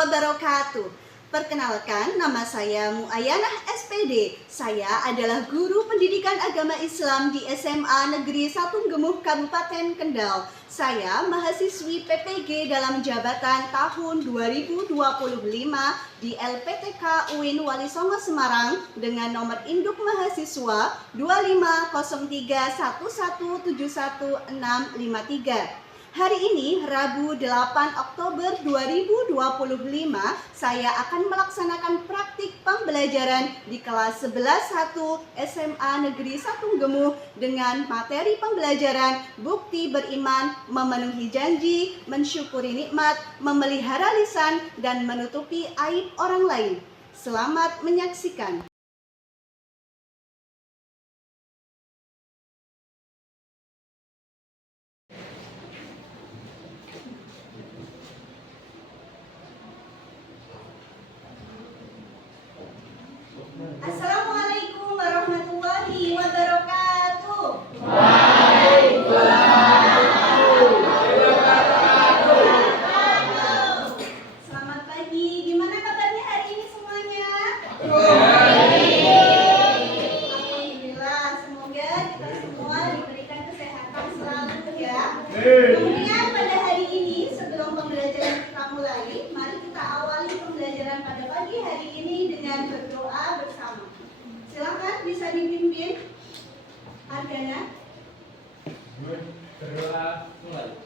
wabarakatuh. Perkenalkan, nama saya Muayanah SPD. Saya adalah guru pendidikan agama Islam di SMA Negeri 1 Gemuh Kabupaten Kendal. Saya mahasiswi PPG dalam jabatan tahun 2025 di LPTK UIN Wali Songo Semarang dengan nomor induk mahasiswa 25031171653. Hari ini, Rabu 8 Oktober 2025, saya akan melaksanakan praktik pembelajaran di kelas 11-1 SMA Negeri 1 Gemuh dengan materi pembelajaran bukti beriman, memenuhi janji, mensyukuri nikmat, memelihara lisan, dan menutupi aib orang lain. Selamat menyaksikan. Assalamualaikum warahmatullahi wabarakatuh. Selamat pagi. Gimana kabarnya hari ini semuanya? Alhamdulillah. Semoga kita semua diberikan kesehatan selalu ya. Kemudian pada hari ini sebelum pembelajaran kita mulai, mari kita awali pembelajaran pada pagi hari ini dengan berdoa bersama. Silakan bisa dipimpin Argana. Berdoa mulai.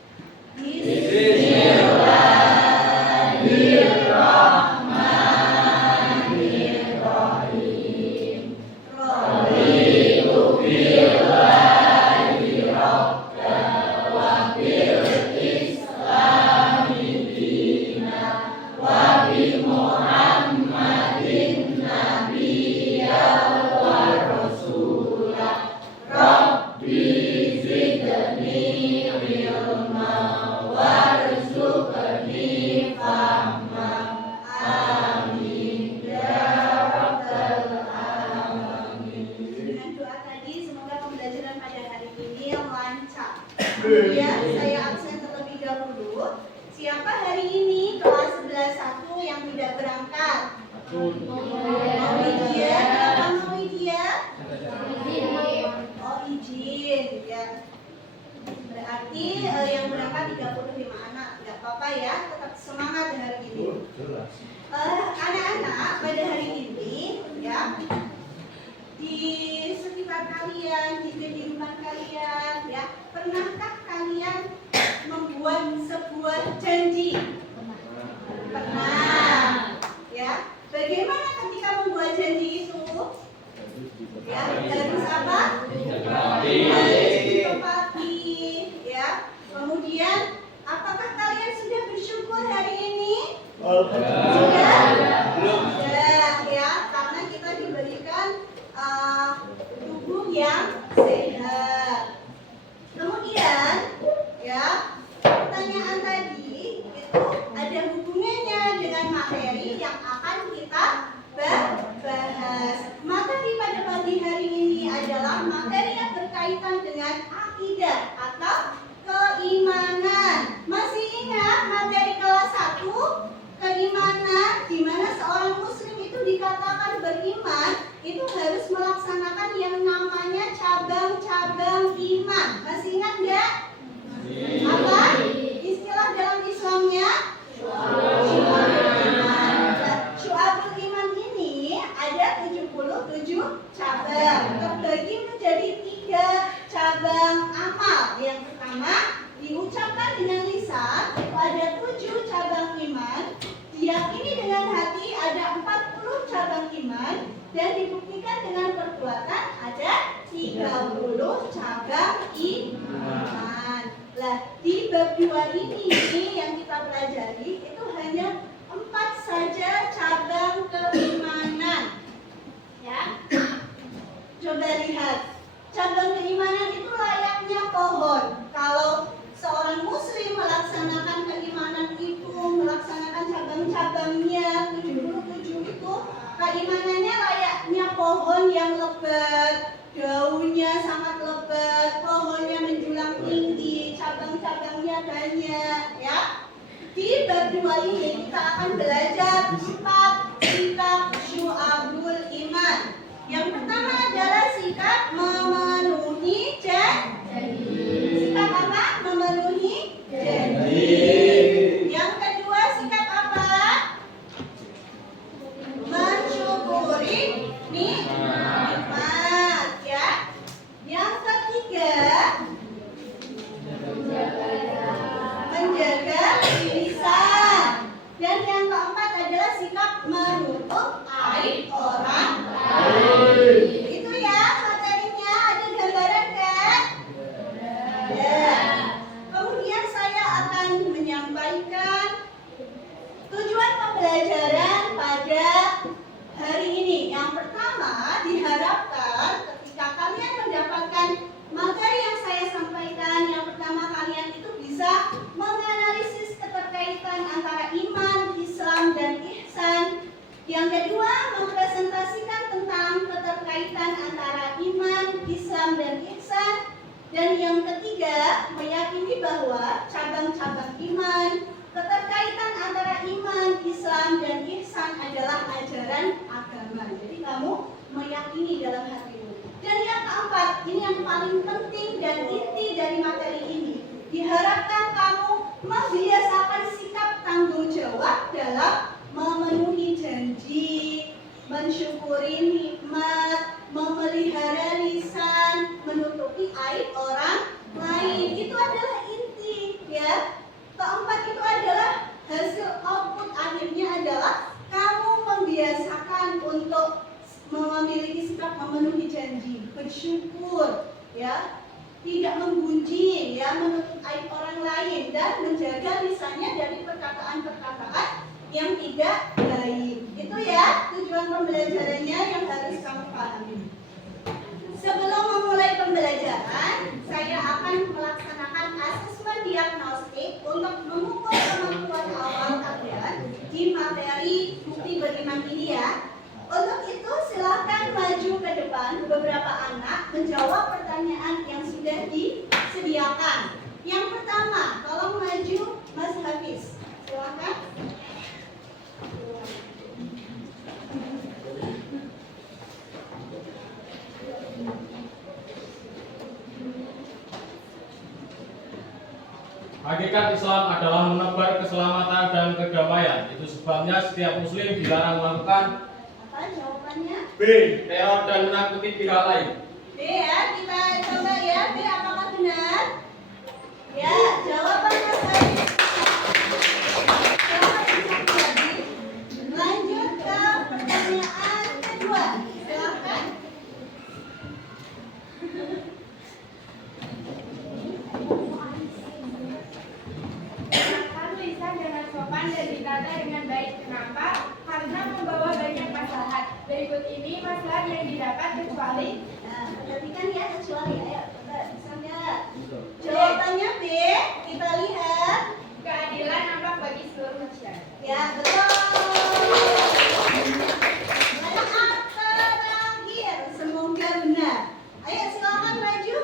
Bismillahirrahmanirrahim. Raditu billahi rabban wa bil islami dinan wa bi Muhammadin nabiyyan wa rasulah. Rabbi zidni ilma warzuqni fahma. Amin ya rabbal alamin. Dengan doa tadi semoga pembelajaran pada hari ini lancar. Kemudian saya absen terlebih dahulu. Siapa hari ini kelas 11-1 yang tidak berangkat? Maulidia, kenapa Maulidia? Oh izin ya. Berarti yang berangkat 35 anak. Gak apa-apa ya, tetap semangat hari ini. Anak-anak pada hari ini ya, di sekitar kalian, di kehidupan kalian ya, pernahkah kalian membuat sebuah janji? Pernah. Ya. Bagaimana ketika membuat janji itu? Ya, harus apa? Harus ditepati. Ya. Kemudian, apakah kalian sudah bersyukur hari ini? Sudah? Sudah, ya. Karena kita diberikan tubuh yang sehat. Kemudian, ya, pertanyaan tadi itu ada hubungannya dengan materi yang akan kita bahas. Materi pada pagi hari ini adalah materi yang berkaitan dengan akidah atau keimanan. Masih ingat materi kelas 1? Keimanan, di mana seorang muslim itu dikatakan beriman, itu harus melaksanakan yang namanya cabang-cabang iman. Masih ingat nggak? Apa? Istilah dalam Islamnya? Syu'abul iman ini ada 77 cabang. Terbagi menjadi 3 cabang amal. Yang pertama diucapkan dengan lisan, itu ada 7 cabang iman. Diyakini dengan hati ada 40 cabang iman. Dan dibuktikan dengan perbuatan ada 30 cabang iman. Lah, di bab 2 ini yang kita pelajari itu hanya 4 saja cabang keimanan. Ya. Coba lihat. Cabang keimanan itu layaknya pohon. Kalau seorang muslim melaksanakan keimanan itu, melaksanakan cabang-cabangnya 77 itu, keimanannya layaknya pohon yang lebat, daunnya sangat lebat, pohonnya menjulang tinggi, cabang-cabangnya banyak, ya. Di bab 2 ini kita akan belajar 4 sikap syu'abul iman. Yang pertama adalah sikap memenuhi janji. Sikap apa? Memenuhi janji. Yang kedua sikap apa? Mensyukuri nikmat, ya. Yang ketiga menjaga lisan. Dan yang keempat adalah sikap menutup aib orang lain. Itu ya materinya, ada gambaran kan? Ya. Kemudian saya akan menyampaikan tujuan pembelajaran pada hari ini. Yang pertama, diharapkan ketika kalian mendapatkan materi yang saya sampaikan, yang pertama kalian itu bisa menganalisis keterkaitan antara iman, Islam, dan ihsan. Yang kedua, mempresentasikan tentang keterkaitan antara iman, Islam, dan ihsan. Dan yang ketiga, meyakini bahwa cabang-cabang iman, keterkaitan antara iman, Islam, dan ihsan adalah ajaran agama. Jadi kamu meyakini dalam hatimu. Dan yang keempat, ini yang paling penting dan inti dari materi ini. Diharapkan kamu membiasakan sikap tanggung jawab dalam memenuhi janji, mensyukuri nikmat, memelihara lisan, menutupi aib orang lain. Itu adalah inti, ya. Keempat itu adalah hasil output akhirnya adalah kamu membiasakan untuk memiliki sikap memenuhi janji, bersyukur, ya, tidak menggunjing, ya, menutup aib orang lain, dan menjaga lisannya dari perkataan-perkataan yang tidak baik. Itu ya tujuan pembelajarannya yang harus kamu pahami. Sebelum memulai pembelajaran, saya akan melaksanakan asesmen diagnostik untuk mengukur kemampuan awal kalian di materi bukti beriman ini, ya. Untuk itu silakan maju ke depan beberapa anak menjawab pertanyaan yang sudah disediakan. Yang pertama, tolong maju Mas Hafiz. Silakan. Hakikat Islam adalah menebar keselamatan dan kedamaian. Itu sebabnya setiap muslim dilarang melakukan Apa jawabannya? B. Teror dan menakuti pihak lain. B, ya, kita coba ya. B, apakah benar? Ya, jawaban Mas Hafiz. Selamat menjadi. Lanjut ke pertanyaan kedua. Silakan. Melakukan lisan dengan sopan dan ditata dengan baik. Kenapa? Karena membawa banyak maslahat. Berikut ini maslahat yang didapat kecuali. Nah, perhatikan ya, kecuali. Ayo, coba bisa nggak? Jawabannya B. Kita lihat. Keadilan nampak bagi seluruh masyarakat. Ya, betul. Maaf terakhir, semoga benar. Ayo silakan maju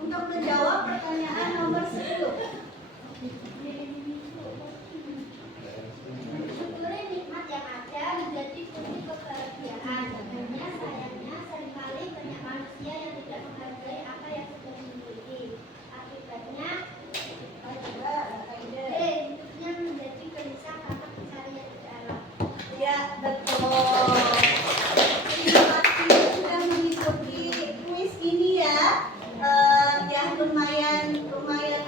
untuk menjawab pertanyaan nomor 10. Mensyukuri nikmat yang ada menjadi kunci kebahagiaan. Hanya sayangnya seringkali banyak manusia yang tidak menghargai apa yang sudah dimiliki. Akibatnya, hidupnya menjadi gelisah karena pencarian di alam. Ya, betul. Terima kasih sudah mengikuti kuis ini ya. Ya lumayan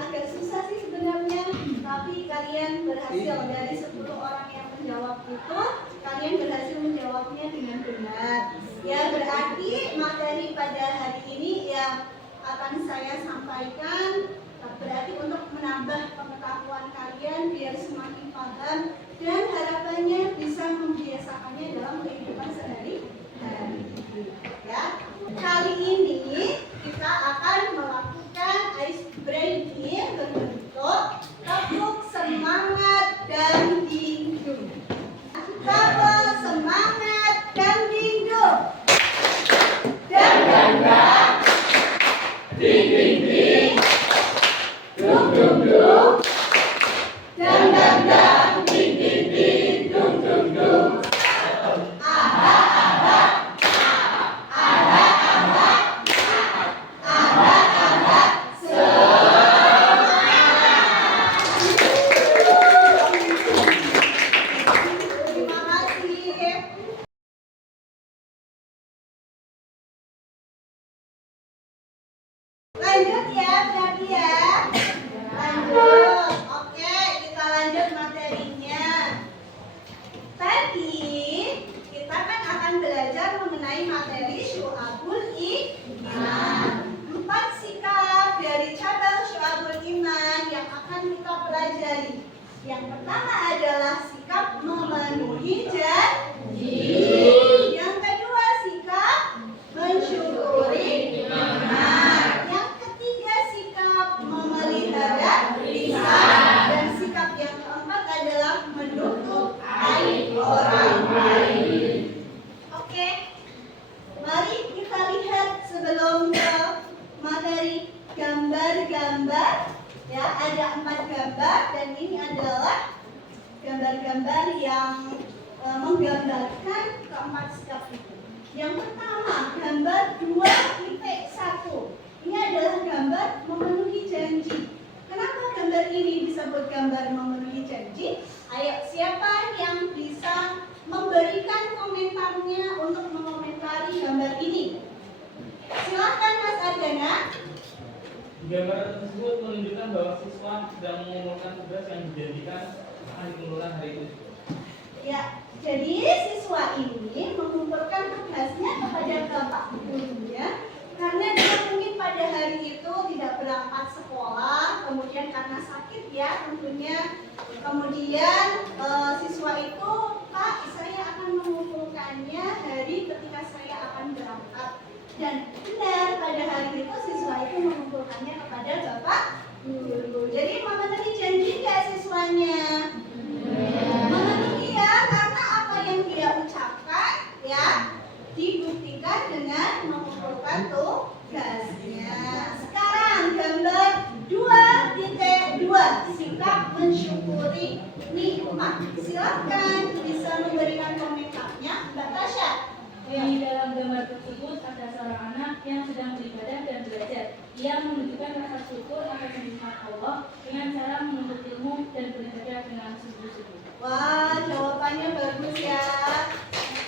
agak susah sih sebenarnya, tapi kalian berhasil. Dari 10 orang yang menjawab itu, kalian berhasil menjawabnya dengan benar. Ya, berarti materi pada hari ini yang akan saya sampaikan berarti untuk menambah pengetahuan kalian biar semakin paham dan harapannya bisa membiasakannya dalam kehidupan sehari-hari. Ya, kali ini kita akan melakukan ice breaking berbentuk tepuk semangat dan dingdung. Tepuk semangat dan dingdung. Dan ding ding ding, dum dum dum, dan Lanjut ya, berarti ya. Lanjut. Oke, kita lanjut materinya. Tadi kita kan akan belajar mengenai materi syu'abul iman. 4 sikap dari cabang syu'abul iman yang akan kita pelajari. Yang pertama adalah sikap memenuhi janji. Yang kedua sikap mensyukuri nikmat. Yang ketiga sikap memelihara lisan. Dan sikap yang keempat adalah menutup aib orang lain. Oke, mari kita lihat sebelum ke materi gambar-gambar. Ya, ada 4 gambar dan ini adalah gambar-gambar yang menggambarkan keempat sikap itu. Yang pertama, gambar 2.1. Ini adalah gambar memenuhi janji. Kenapa gambar ini disebut gambar memenuhi janji? Ayo, siapa yang bisa memberikan komentarnya untuk mengomentari gambar ini? Silakan Mas Adana. Gambar tersebut menunjukkan bahwa siswa sedang mengumpulkan tugas yang dijanjikan akan dikumpulkan hari itu. Ya, jadi siswa ini mengumpulkan tugasnya kepada bapak gurunya karena dia mungkin pada hari itu tidak berangkat sekolah, kemudian karena sakit ya tentunya. Kemudian siswa itu, Pak, saya akan mengumpulkannya hari ketika saya akan berangkat. Dan benar pada hari itu siswa itu mengumpulkannya kepada bapak guru. Jadi memenuhi janji nggak siswanya? Memenuhi ya, karena apa yang dia ucapkan ya dibuktikan dengan mengumpulkan tugasnya. Sekarang gambar 2.2 sikap mensyukuri nikmat. Silakan bisa memberikan komentarnya, Mbak Tasya. Di dalam gambar tersebut ada seorang anak yang sedang beribadah dan belajar. Ia menunjukkan rasa syukur atas nikmat Allah dengan cara menuntut ilmu dan beribadah dengan sungguh-sungguh. Wah, jawabannya bagus ya.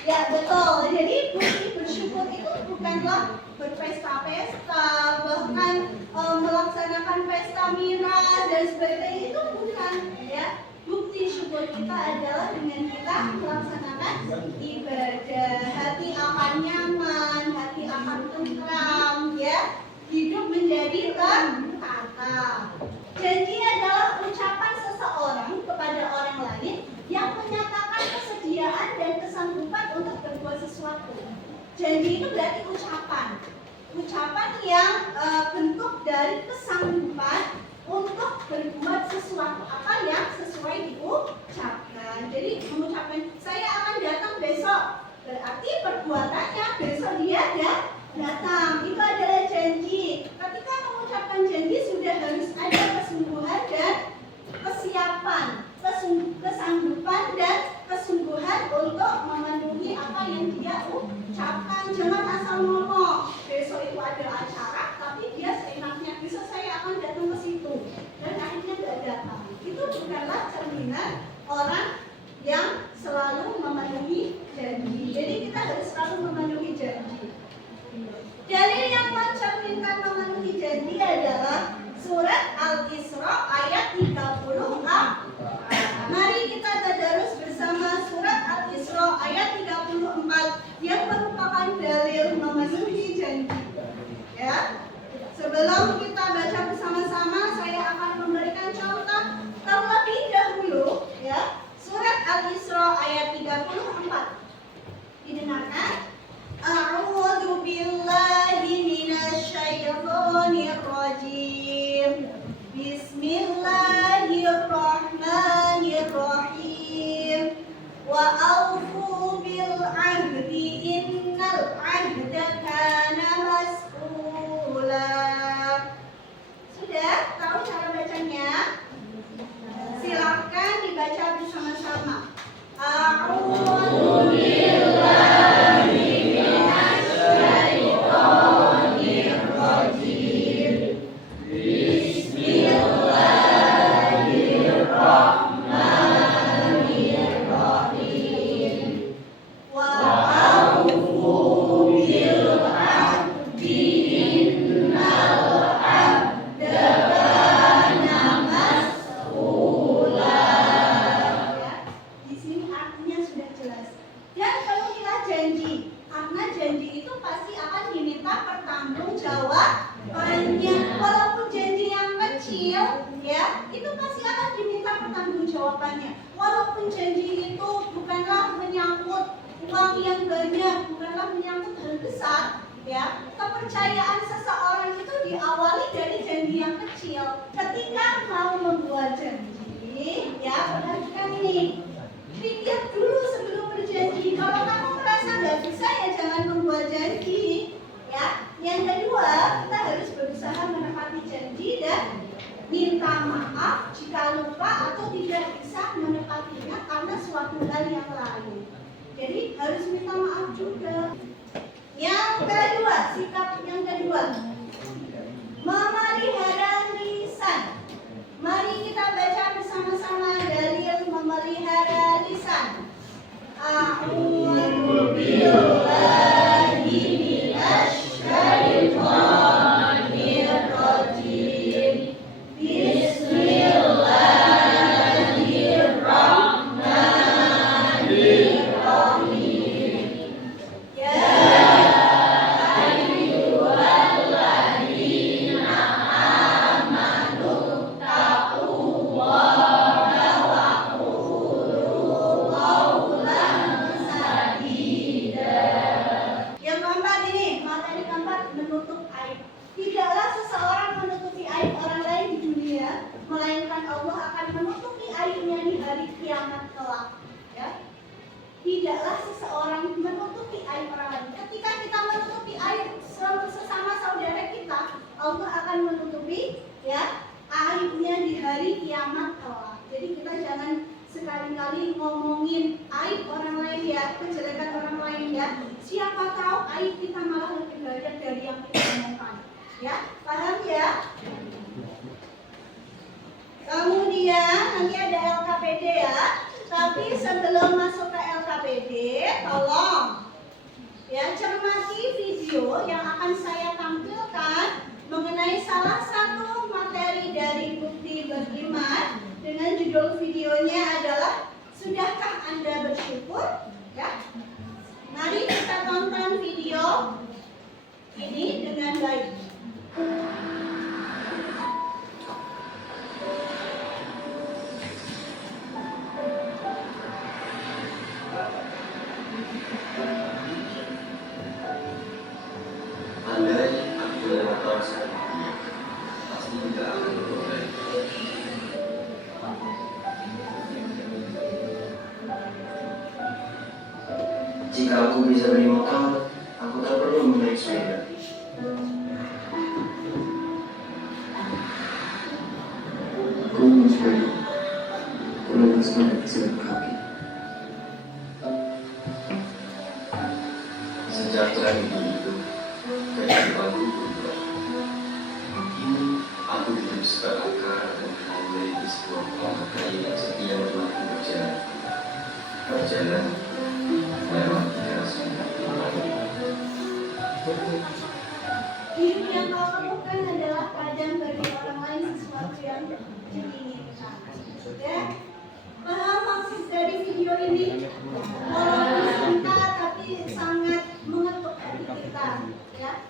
Ya betul. Jadi bukti bersyukur itu bukanlah berpesta-pesta, bahkan melaksanakan pesta miras dan sebagainya, itu bukan ya. Bukti syukur kita adalah dengan kita melaksanakan ibadah. Hati akan nyaman, hati akan tentram, ya. Hidup menjadi tertata. Janji adalah ucapan seseorang kepada orang lain yang menyatakan kesediaan dan kesanggupan untuk berbuat sesuatu. Janji itu berarti ucapan. Ucapan yang bentuk dari kesanggupan untuk berbuat sesuatu apa yang sesuai diucapkan. Jadi mengucapkan saya akan datang besok, berarti perbuatannya besok dia datang. Itu adalah janji. Ketika mengucapkan janji sudah harus ada kesungguhan dan kesiapan, kesanggupan dan kesungguhan untuk memenuhi apa yang dia ucapkan. Jangan asal ngomong besok itu ada acara tapi dia seenaknya besok saya akan datang ke situ dan akhirnya tidak datang. Itu bukanlah cerminan orang yang selalu memenuhi janji. Jadi kita harus selalu memenuhi janji. Dalil yang mencerminkan memenuhi janji adalah surat Al-Isra ayat 34. Mari kita tadarus bersama surat Al-Isra ayat 34 yang merupakan dalil memenuhi janji. Ya. Sebelum kita baca bersama-sama, saya akan memberikan contoh terlebih dahulu ya. Surat Al-Isra ayat 34. Didengarkan. A'udzu billahi minasyaitonir rajim. Bismillahirrahmanirrahim. Wa aufu bil ahdi innal ahda kana mas'ula. ya perhatikan ini. Pikir dulu sebelum berjanji. Kalau kamu merasa nggak bisa ya jangan membuat janji. Ya. Yang kedua, kita harus berusaha menepati janji dan minta maaf jika lupa atau tidak bisa menepatinya karena suatu hal yang lain. Jadi harus minta maaf juga. Yang kedua, sikap yang kedua, memelihara lisan. Mari kita baca bersama-sama dalil memelihara lisan. A'udzu billahi minasy syaitonir rajim. Bismillahirrahmanirrahim. Ya ayyuhalladzina amanu taqullaha wa qulu qawlan sadida. Yang keempat ini, materi keempat, menutup aib. Tidaklah seseorang menutupi aib orang lain di dunia, melainkan Allah akan menutupi aibnya di hari kiamat kelak. Ya. Tidaklah seseorang menutupi aib orang lain. Ketika kita menutupi aib sesama saudara kita, Allah akan menutupi ya aibnya di hari kiamat kelak. Jadi kita jangan sekali-kali ngomongin aib orang lain ya, kejelekan orang lain ya. Siapa tahu aib kita malah lebih banyak dari yang kita omongkan. Ya, paham ya? Kemudian nanti ada LKPD ya. Tapi sebelum masuk ke LKPD, tolong ya cermati video yang akan saya tampilkan mengenai salah satu materi dari bukti beriman dengan judul videonya adalah Sudahkah Anda Bersyukur? Ya. Mari kita tonton video ini dengan baik. Andai aku lewat tahun selanjutnya, pasti tidak akan berubah. Jika aku bisa beli motor, aku tak perlu menaik sepeda. Aku ingin sepeda, melepaskan kesilat kaki. Sejak terakhir itu, kehidupanku berubah. Kini aku hidup sebagai dan memiliki sebuah keluarga yang setia menemani berjalan lewat generasi. Hidup yang kau temukan adalah pajang bagi orang lain sesuatu yang diinginkan. Ya, paham maksud dari video ini? Walaupun singkat tapi sangat mengetuk hati kita. Ya,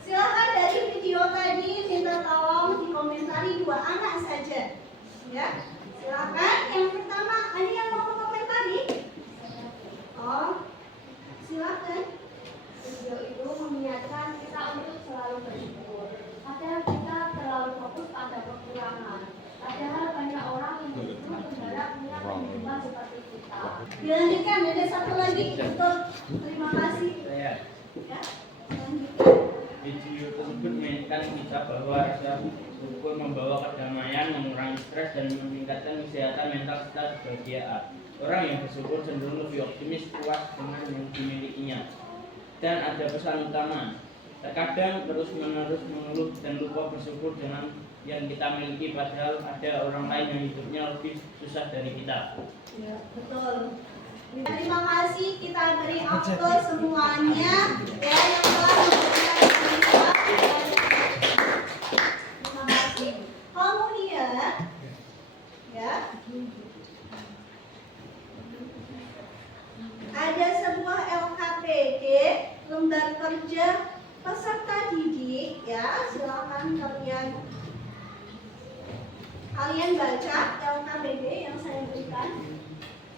silakan dari video tadi minta tolong dikomentari 2 anak saja. Ya, silakan. Yang pertama, ada yang mau mengomentari? Oh, silakan. Video itu mengingatkan kita untuk selalu bersyukur. Padahal kita terlalu fokus pada kekurangan. Padahal banyak orang yang justru berharap punya kehidupan seperti kita. Dilanjutkan, ada satu lagi. Betul. Terima kasih. Saya Ya, lanjutkan. video tersebut mengingatkan kita bahwa rasa syukur membawa kedamaian, mengurangi stres dan meningkatkan kesehatan mental serta kebahagiaan. Orang yang bersyukur cenderung lebih optimis, puas dengan yang dimilikinya. Dan ada pesan utama, terkadang terus-menerus mengeluh dan lupa bersyukur dengan yang kita miliki, padahal ada orang lain yang hidupnya lebih susah dari kita. Ya, betul. Terima kasih, kita beri aplaus semuanya ya yang telah memberikan feedback. Terima kasih. Kemudian ya ada sebuah LKPD, lembar kerja peserta didik ya, silakan kalian baca LKPD yang saya berikan.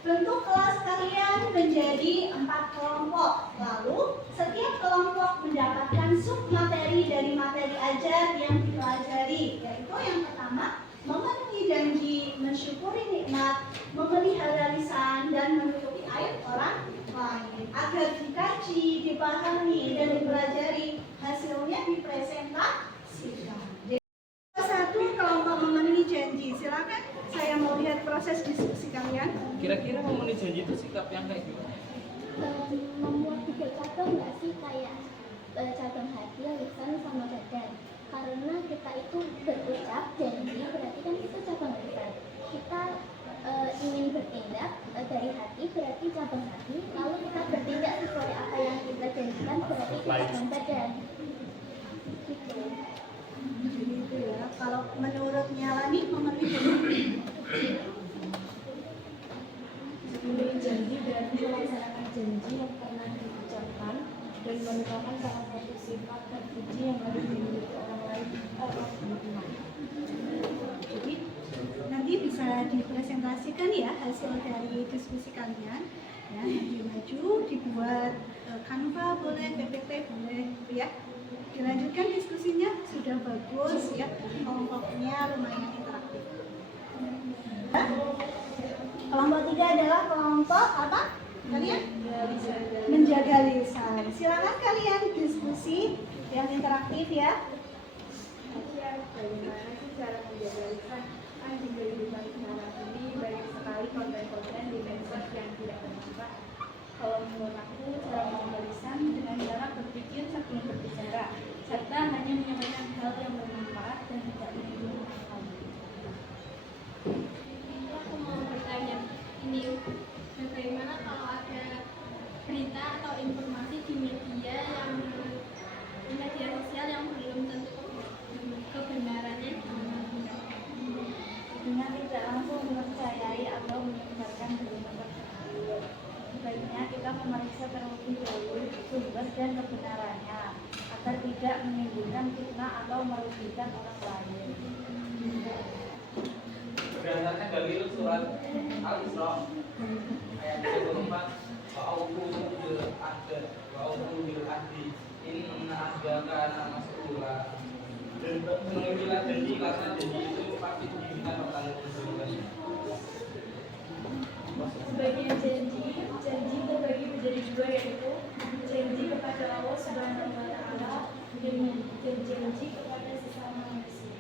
Bentuk kelas kalian menjadi 4 kelompok. Lalu setiap kelompok mendapatkan sub materi dari materi ajar yang dipelajari, yaitu yang pertama memenuhi janji, mensyukuri nikmat, agar dikaji, dipahami, dan dipelajari, hasilnya dipresentasikan. Satu kelompok memenuhi janji. Silakan, saya mau lihat proses diskusi kalian. Kira-kira memenuhi janji itu sikap yang kayak gimana? Membuat 3 cabang nggak sih, kayak cabang hati, lisan, sama badan. Karena kita itu berucap janji, berarti kan itu cabang lisan. Kita ingin bertindak dari hati, berarti cabang hati. Lalu kita bertindak sesuai apa yang kita janjikan, berarti itu cabang badan. Gitu. Gitu ya. Kalau menurut Nyalani memenuhi janji. Memenuhi janji berarti melaksanakan janji yang pernah diucapkan dan merupakan salah satu sifat terpuji yang harus dimiliki orang lain atau lingkungan. Jadi nanti bisa dipresentasikan ya hasil dari diskusi kalian. Ya, nanti maju dibuat Canva boleh, PPT boleh, ya. Dilanjutkan diskusinya, sudah bagus ya, kelompoknya lumayan interaktif. Kelompok 3 adalah kelompok apa? Kalian? Menjaga lisan. Silakan kalian diskusi yang interaktif ya. Bagaimana sih cara menjaga lisan? Kan di kehidupan sekarang ini banyak sekali konten-konten di medsos yang tidak bermanfaat. Kalau menurut aku, cara menjaga lisan dengan cara berpikir sebelum berbicara, serta hanya menyampaikan hal yang bermanfaat dan tidak menyinggung akal. Aku mau bertanya, ini bagaimana kalau ada berita atau informasi di media sosial yang belum tentu kebenarannya Dengan tidak langsung mempercayai atau menyebarkan berita tersebut, sebaiknya kita memeriksa terlebih dahulu sumber dan kebenarannya agar tidak menimbulkan fitnah atau merugikan orang lain. Berdasarkan dalil surat Al-Isra ayat 34, wa'aufu bil ahdi inna ahda kana mas'ula. Dan penuhilah janji karena janji itu pasti diminta pertanggungjawaban. Sebagian janji terbagi menjadi 2, yaitu janji kepada Allah Subhanahu wa Ta'ala dan janji kepada sesama manusia.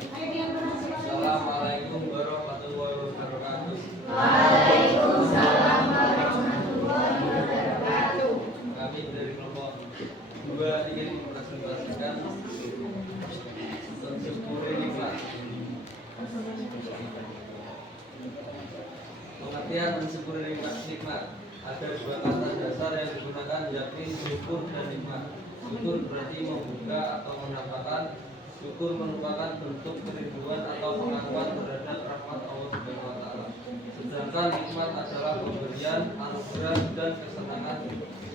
Assalamualaikum warahmatullahi wabarakatuh. Waalaikumsalam warahmatullahi wabarakatuh. Kami dari kelompok 2 ingin mempresentasikan mensyukuri nikmat. Pengertian mensyukuri nikmat ada 2 kata dasar yang digunakan, yakni syukur dan nikmat. Syukur berarti membuka atau mendapatkan. Syukur merupakan bentuk kerinduan atau pengakuan terhadap rahmat Allah Subhanahu wa Ta'ala. Sedangkan nikmat adalah pemberian, anugerah dan kesenangan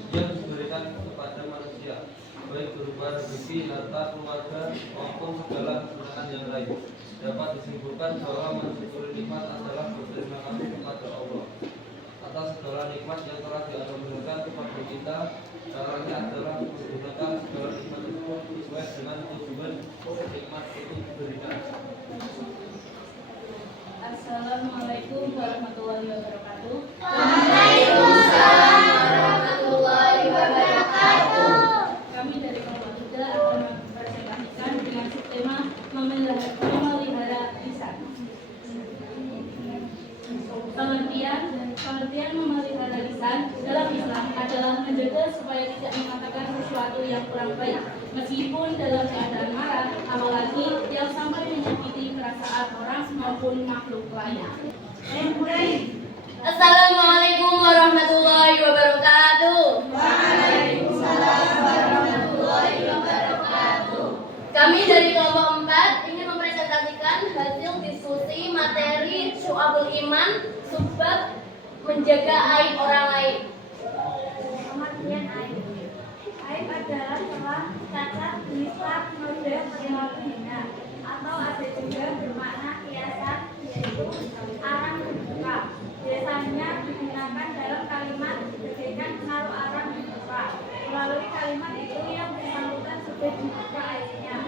yang diberikan kepada manusia, baik berupa rezeki, harta, keluarga maupun segala kesenangan yang lain. Dapat disimpulkan bahwa mensyukuri nikmat adalah berterima kasih kepada Allah atas segala nikmat yang telah dianugerahkan kepada kita. Caranya adalah menggunakan segala nikmat tersebut sesuai dengan tujuan nikmat itu diberikan. Assalamualaikum warahmatullahi wabarakatuh. Waalaikumsalam warahmatullahi wabarakatuh. Kami dari kelompok 3 akan mempresentasikan dengan tema memelihara lisan. Pengertian memelihara lisan dalam Islam adalah menjaga supaya tidak mengatakan sesuatu yang kurang baik, meskipun dalam keadaan marah, apalagi yang sampai menyakiti perasaan orang maupun makhluk lain. Assalamualaikum warahmatullahi wabarakatuh. Waalaikumsalam warahmatullahi wabarakatuh. Kami dari kelompok 4 ingin mempresentasikan hasil diskusi materi Syu'abul Iman subbab menjaga aib orang lain. Pengertian aib. Aib adalah celah, cacat, nisbah, noda, perilaku hina, atau ada juga bermakna kiasan, yaitu arang terbuka. Biasanya digunakan dalam kalimat bagaikan menaruh arang di muka. Melalui kalimat itu yang bersangkutan sudah dibuka aibnya,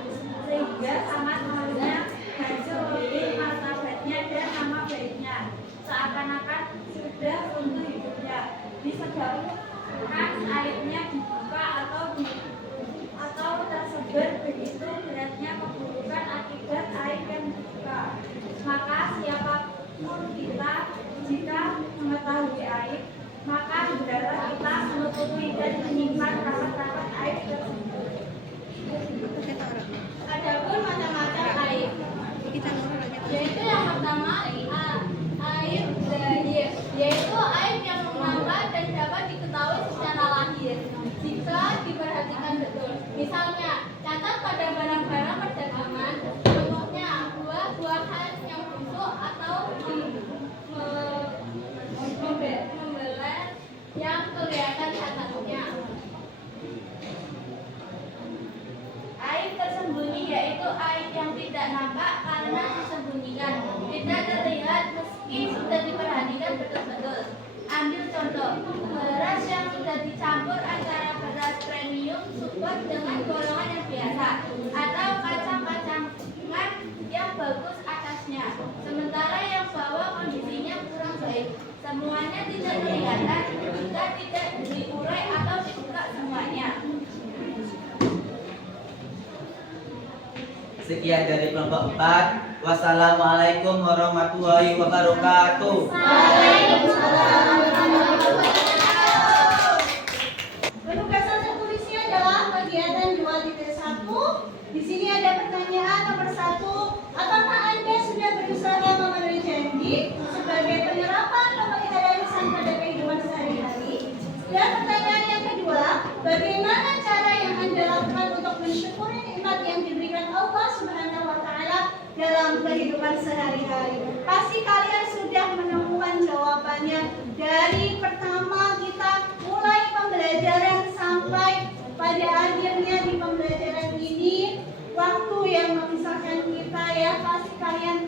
sehingga sangat malunya, hancur lebih martabatnya dan nama baiknya, seakan-akan sudah untuk hidupnya. menjauhkan aibnya dibuka atau tersebar begitu beratnya keburukan akibat aib yang dibuka. Maka siapapun kita jika mengetahui aib, maka hendaklah kita menutupi dan menyimpan rapat-rapat aib tersebut. Adapun macam-macam aib, yaitu yang pertama aib zahir, yaitu aib yang menambah dan dapat diketahui secara lahir jika diperhatikan betul. Misalnya, cacat pada barang-barang perdagangan, contohnya buah-buahan yang busuk atau membeler yang kelihatan cacatnya. Aib tersembunyi yaitu aib yang tidak nampak karena disembunyikan, tidak terlihat meski sudah diperhatikan betul-betul. Ambil contoh, beras yang sudah dicampur antara beras premium super dengan golongan yang biasa, atau kacang-kacangan yang bagus atasnya, sementara yang bawah kondisinya kurang baik. Semuanya tidak kelihatan jika tidak diurai atau dibuka semuanya. Sekian dari kelompok 4. Wassalamualaikum warahmatullahi wabarakatuh. Penugasan tertulisnya adalah kegiatan 2.1. Di sini ada pertanyaan nomor 1. Apakah Anda sudah berusaha memenuhi janji sebagai penerapan pemeliharaan lisan pada kehidupan sehari-hari? Dan pertanyaan yang kedua, bagaimana cara yang Anda lakukan untuk mensyukuri nikmat yang diberikan Allah Subhanahu wa taala dalam kehidupan sehari-hari? Pasti kalian sudah menemukan jawabannya dari pertama kita mulai pembelajaran sampai pada akhirnya di pembelajaran ini, waktu yang memisahkan kita ya. Pasti kalian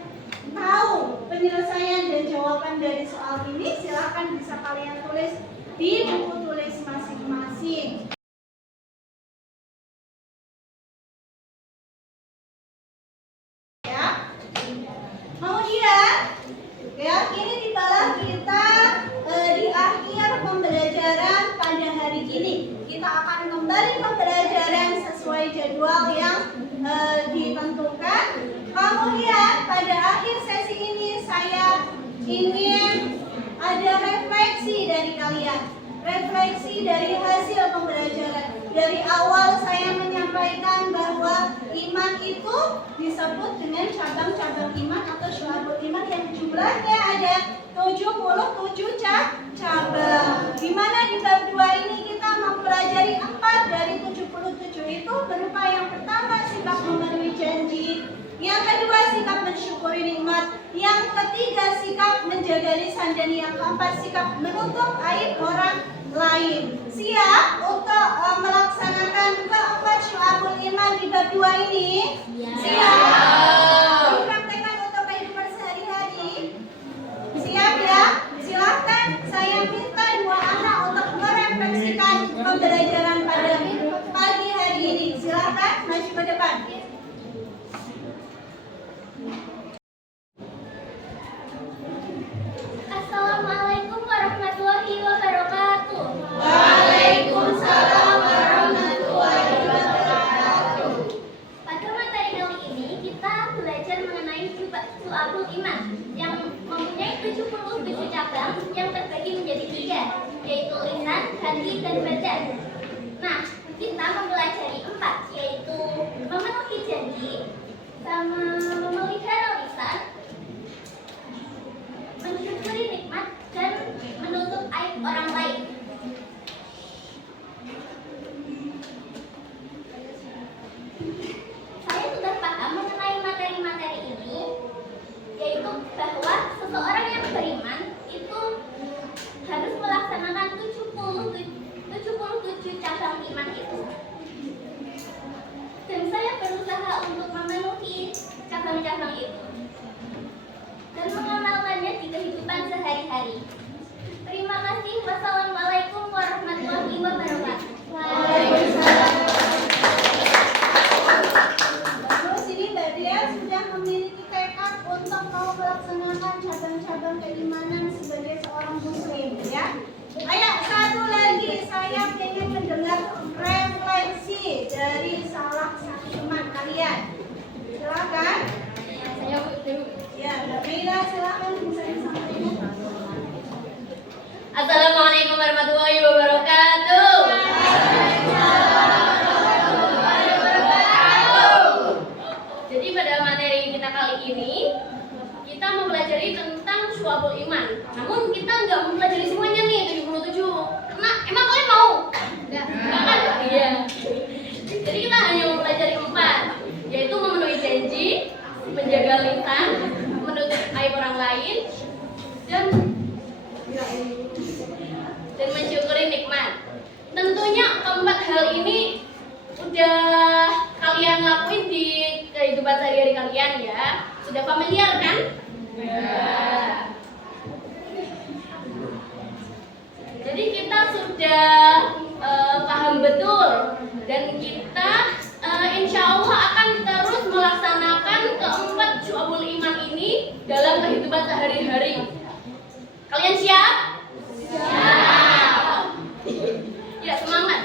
tahu penyelesaian dan jawaban dari soal ini. Silahkan bisa kalian tulis di buku tulis masing-masing. Ya. Kemudian ya, ini tibalah kita di akhir pembelajaran pada hari ini. Kita akan kembali pembelajaran sesuai jadwal yang ditentukan. Kemudian pada akhir sesi ini saya ingin ada refleksi dari kalian. Refleksi dari hasil pembelajaran. Dari awal saya menyampaikan bahwa iman itu disebut dengan cabang-cabang iman atau syu'abul iman yang jumlahnya ada 77 cabang. Di mana di bab 2 ini kita mempelajari 4 dari 77 itu berupa yang pertama sikap memenuhi janji, yang kedua sikap mensyukuri nikmat, yang ketiga sikap menjaga lisan, dan yang keempat sikap menutup aib orang lain. Siap untuk melaksanakan keempat syu'abul iman di bab 2 ini? Siap. Dipraktekkan untuk kehidupan sehari-hari. Siap ya? Silahkan saya minta dua anak untuk merefleksikan pembelajaran pada pagi hari ini. Silahkan maju ke depan. Assalamualaikum warahmatullahi wabarakatuh. Waalaikumsalam warahmatullahi wabarakatuh. Pada materi kali ini kita belajar mengenai syu'abul iman yang mempunyai 77 cabang yang terbagi menjadi 3, yaitu lisan, hati, dan badan. Nah, kita mempelajari 4, yaitu memenuhi janji, sama memelihara lisan, mensyukuri nikmat, dan menutup aib orang lain. Saya sudah paham mengenai materi-materi ini, yaitu bahwa seseorang yang beriman itu harus melaksanakan 77 cabang iman itu. Dan saya berusaha untuk memenuhi cabang-cabang itu dan mengamalkannya di kehidupan sehari-hari. Terima kasih. Wassalamualaikum warahmatullahi wabarakatuh. Waalaikumsalam. Terus ini Mbak Dea sudah memiliki tekad untuk mau melaksanakan cabang-cabang keimanan sebagai seorang muslim ya. Ayo 1, warahmatullahi wabarakatuh. Jadi pada materi kita kali ini kita mempelajari tentang syu'abul iman. Namun kita nggak mempelajari semuanya nih 77. Karena emang kalian mau? Enggak kan? Iya. Jadi kita hanya mempelajari 4, yaitu memenuhi janji, menjaga lisan, menutup aib orang lain, dan mensyukuri nikmat. Tentunya keempat hal ini udah kalian lakuin di kehidupan sehari-hari kalian ya. Sudah familiar kan? Ya. Jadi kita sudah paham betul dan kita insya Allah akan terus melaksanakan keempat syu'abul iman ini dalam kehidupan sehari-hari. Kalian siap? Siap. Ya, semangat.